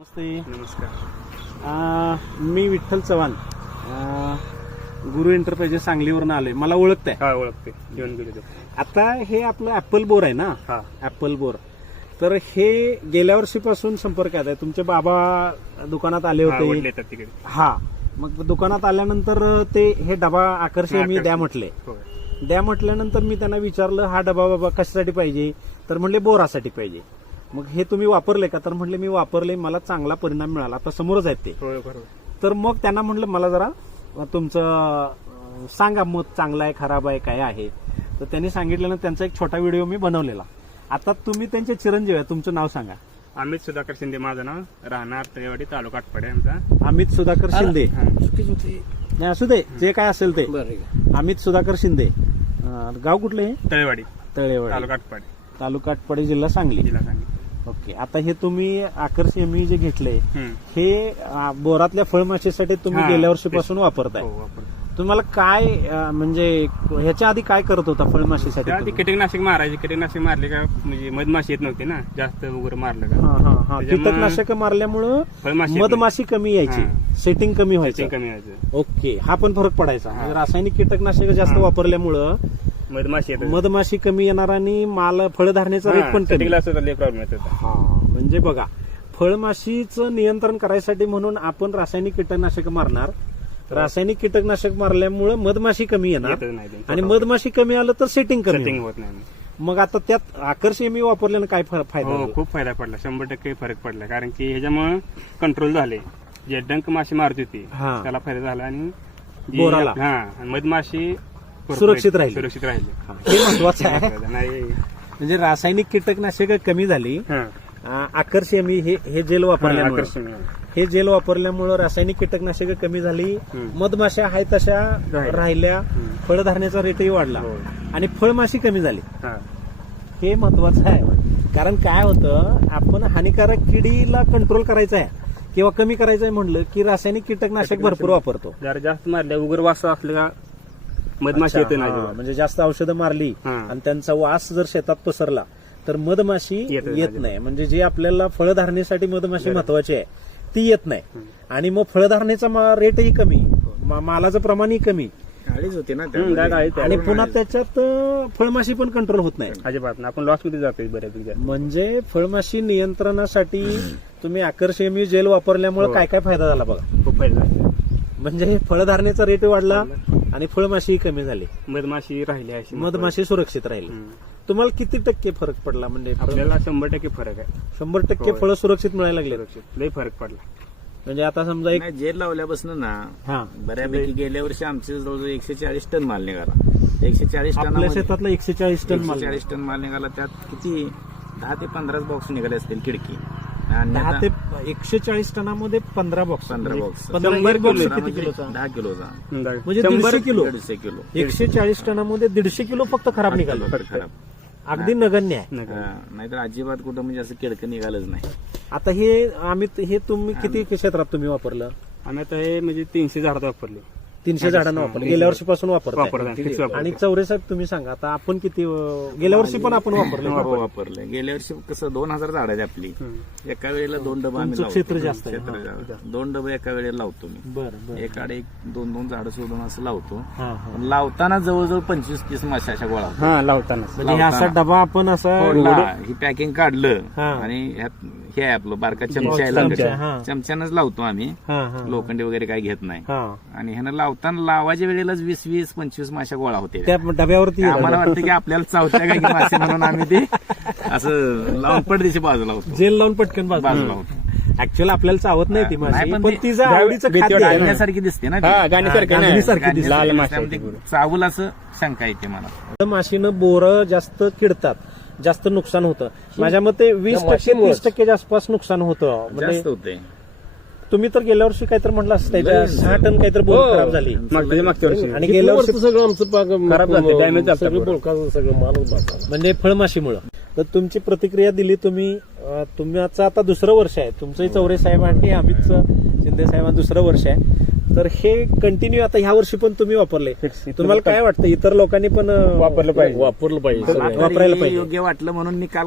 नमस्ते. नमस्कार. मी विठ्ठल चव्हाण, गुरु एंटरप्राइजेस सांगलीवरून आलोय. मला ओळखताय? हा, ओळखते. जेवण गेलो. आता हे आपलं ऍपल बोर आहे ना? हा, ऍपल बोर. तर हे गेल्या वर्षीपासून संपर्कात आहे. तुमचे बाबा दुकानात आले हा, होते. वडील येतात तिकडे. हा, मग दुकानात आल्यानंतर ते हे डबा आकर्षण मी द्या म्हटले. होय. द्या म्हटल्यानंतर मी त्यांना विचारलं, हा डबा बाबा कशासाठी पाहिजे? तर म्हणले बोरासाठी पाहिजे. मग हे तुम्ही वापरले का? तर म्हणले मी वापरले, मला चांगला परिणाम मिळाला. आता समोरच आहेत ते. होय, बरोबर. तर मग त्यांना म्हटलं मला जरा तुमचं सांगा, मत चांगलं आहे, खराब आहे, काय आहे. तर त्यांनी सांगितलं, त्यांचा एक छोटा व्हिडिओ मी बनवलेला. आता तुम्ही त्यांचे चिरंजीव आहे, तुमचं नाव सांगा. अमित सुधाकर शिंदे माझं नाव, राहणार तळेवाडी, तालुका आटपाडी आमचा. अमित सुधाकर शिंदे. हा. नाही, असू दे, जे काय असेल ते. अमित सुधाकर शिंदे. गाव कुठलं हे? तळेवाडी, तळेवाडी, तालुका आटपाडी, तालुका आटपाडी, जिल्हा सांगली. जिल्हा सांगली. ओके. आता हे तुम्ही आकर्षण जे घेतले, हम्म. हे बोरातल्या फळमाशीसाठी तुम्ही हा, गेल्या वर्षीपासून वापरताय. हो, वापरतो. तुम्हाला काय म्हणजे ह्याच्या आधी काय करत होता फळमाशीसाठी? त्या आधी कीटकनाशक मारायचे. कीटकनाशक मारले का म्हणजे मधमाशी येत नव्हती ना, जास्त वगैरे मारलं का त्याच्यामुळं कीटकनाशक मारल्यामुळं फळमाशी येत मधमाशी कमी यायची, हा. सेटिंग कमी व्हायचं. कमी व्हायचं. ओके. हा पण फरक पडायचा. हा. म्हणजे रासायनिक कीटकनाशक जास्त हा. वापरल्यामुळं मधमाशी येत मधमाशी कमी येणार आणि माल फळधारणेचा रेट पण कमी. प्रॉब्लेम येत होता. हा, म्हणजे बघा, फळमाशीचं नियंत्रण करायसाठी म्हणून आपण रासायनिक कीटकनाशक मारणार. रासायनिक कीटकनाशक मारल्यामुळे मधमाशी कमी येणार येतच नाही ते. आणि मधमाशी कमी आलं तर सेटिंग कमी सेटिंग होणार. होत नाही. मग आता त्यात आकर्षण मी वापरल्यानं काय फायदा हो, झाला? खूप फायदा पडला. 100% फरक पडला. कारण की ह्याच्यामुळे कंट्रोल झाले. जे डंक माशी मारत होती हा. त्याला फायदा झाला आणि जी- बोराला. हा, आणि मधमाशी सुरक्षित राहिली. सुरक्षित राहिली. हा, हे महत्वाचं आहे. नाही. म्हणजे रासायनिक कीटकनाशक कमी झाली. हा. आकर्षण हे जेल वापरल्यामुळे, आकर्षण. हे जेल वापरल्यामुळे रासायनिक कीटकनाशक कमी झाली. हम्म. मधमाशा आहेत तशा राहिल्या. राहिल्या. हम्म. फळधारणेचा रेटही वाढला हो. आणि फळमाशी कमी झाली. हा. हे महत्वाचं आहे. कारण काय होतं, आपण हानिकारक किडीला कंट्रोल करायचं आहे किंवा कमी करायचं आहे म्हणलं की रासायनिक कीटकनाशक भरपूर वापरतो. जरा जास्त मारल्या उगर वास असलं का मधमाशी येते अच्छा, नाही. हा, म्हणजे जास्त औषधं मारली हा. आणि त्यांचा वास जर शेतात पसरला तर मधमाशी येत येत नाही. म्हणजे जे आपल्याला फळधारणेसाठी मधमाशी महत्वाची आहे ती येत नाही. हम्म. आणि मग फळधारणेचा रेटही कमी, मालाचं प्रमाणही कमी गाडीच होती ना डाग आहे त्या. आणि पुन्हा त्याच्यात फळमाशी पण कंट्रोल होत नाही. अजिबात नाही. आपण लॉस मध्ये जातोय बऱ्यापैकी. म्हणजे फळमाशी नियंत्रणासाठी तुम्ही आकर्षणी जेल वापरल्यामुळे हो. काय काय फायदा झाला बघा. खूप फायदा झाला. म्हणजे फळधारणेचा रेट वाढला आणि फळमाशी कमी झाली, मधमाशी राहिली अशी. मधमाशी सुरक्षित राहिली. हम्म. तुम्हाला किती टक्के फरक पडला? म्हणजे आपल्याला 100% फरक आहे. 100% होय. फळं सुरक्षित मिळायला लागले. सुरक्षित लय फरक पडला. म्हणजे आता समजा एक नाही, जेल लावल्यापासून ना हा, बऱ्यापैकी गेल्या वर्षी आमचे जवळजवळ 140 टन माल निघाला. 140 आपल्या टनामध्ये शेतातला 140 टन माल, 140 टन माल निघाला. त्यात किती 10 ते 15 बॉक्स निघाले असतील खिडकी. आणि 10 आता ते 140 टनामध्ये 15 बॉक्स. 15 बॉक्स. 15 100 एक बॉक्स किलो. किती किलोचा? 10 किलोचा. म्हणजे 150 किलो. 150 किलो. 140 टनामध्ये 150 किलो फक्त खराब निघालं. खराब. अगदी नगण्य आहे. नका. नाहीतर अजिबात कुठं म्हणजे असं किडकं निघालंच नाही. आता हे तुम्ही किती क्षेत्रात तुम्ही वापरलं? आम्ही आता हे म्हणजे 300 झाडात वापरले. 300 झाडांना वापरलं. गेल्या वर्षीपासून वापरताय. वापरतात फिक्स आणि वापरतात. चौरे साहेब तुम्ही सांगा, आता आपण किती गेल्या वर्षी पण आपण वापरलं? हो, वापरलं. गेल्या वर्षी कसं 2000 झाड आहेत आपली. हम्म. एका वेळेला 2 डबा आम्ही तुमचं लावतो. क्षेत्र जास्त आहे. क्षेत्र जास्त. 2 डबे एका वेळेला लावतो मी. बरं बरं. एकाडे 2-2 झाडं सोडून असं लावतो. हा, हा. पण लावताना जवळजवळ 25-30 माशा अशा गोळा होतात. हा, लावताना. म्हणजे हे असा डबा आपण असा फोडला, ही पॅकिंग काढलं हा. आणि ह्यात हे आहे आपलं बारका चमचा आहे चमचा, लागत. हा. चमच्यानंच लावतो आम्ही. हा, हा. लोखंडी वगैरे काही घेत नाही. हा. आणि ह्यानं लावताना लावायच्या वेळेलाच 20-25 माशा गोळा होते. त्या डब्यावरती आम्हाला वाटतं की आपल्याला चावत्या काही मासे म्हणून आम्ही ते असं लावून पडदेशी बाजूला होतो. जेल लावून पटकन बाजूला होतो. ऍक्च्युअल आपल्याला चावत नाही ती माशी, नाही, पण पण तिचं ते- आवडीचं भीती खाद्य आहे. गाण्यासारखी दिसते ना ती. हा, गाण्यासारखी नाही. गाण्यासारखी दिसते. लाल माशी त्यामध्ये आहे ती. चावल असं शंका येते मला. माशीनं बोरं जास्त किडतात, जास्त नुकसान होतं. माझ्या मते 20% 30% आसपास नुकसान होतं. जास्त म्हणजे होते. तुम्ही तर गेल्या वर्षी काहीतरी म्हटलं असं त्याच्या 6 टन काहीतरी बोर हो. खराब झाली. मागच्या वर्षी आणि गेल्या वर्षी सगळं आमचं खराब झालं, डॅमेज झालं सगळं पूर्ण. बोलका सगळं मालच बाका. म्हणजे फळमाशीमुळं. तर तुमची प्रतिक्रिया दिली तुम्ही. तुमचं आता दुसरं वर्ष आहे तुमचंही चौरे साहेब आणि अमित शिंदे साहेबांचं दुसरं वर्ष आहे. तर हे कंटिन्यू आता ह्या वर्षी पण तुम्ही वापरले. तुम्हाला काय वाटतं, इतर लोकांनी पण वापरलं पाहिजे. वापरलं पाहिजे मला सगळं. तरी वापरायला पाहिजे. योग्य वाटलं म्हणून मी काल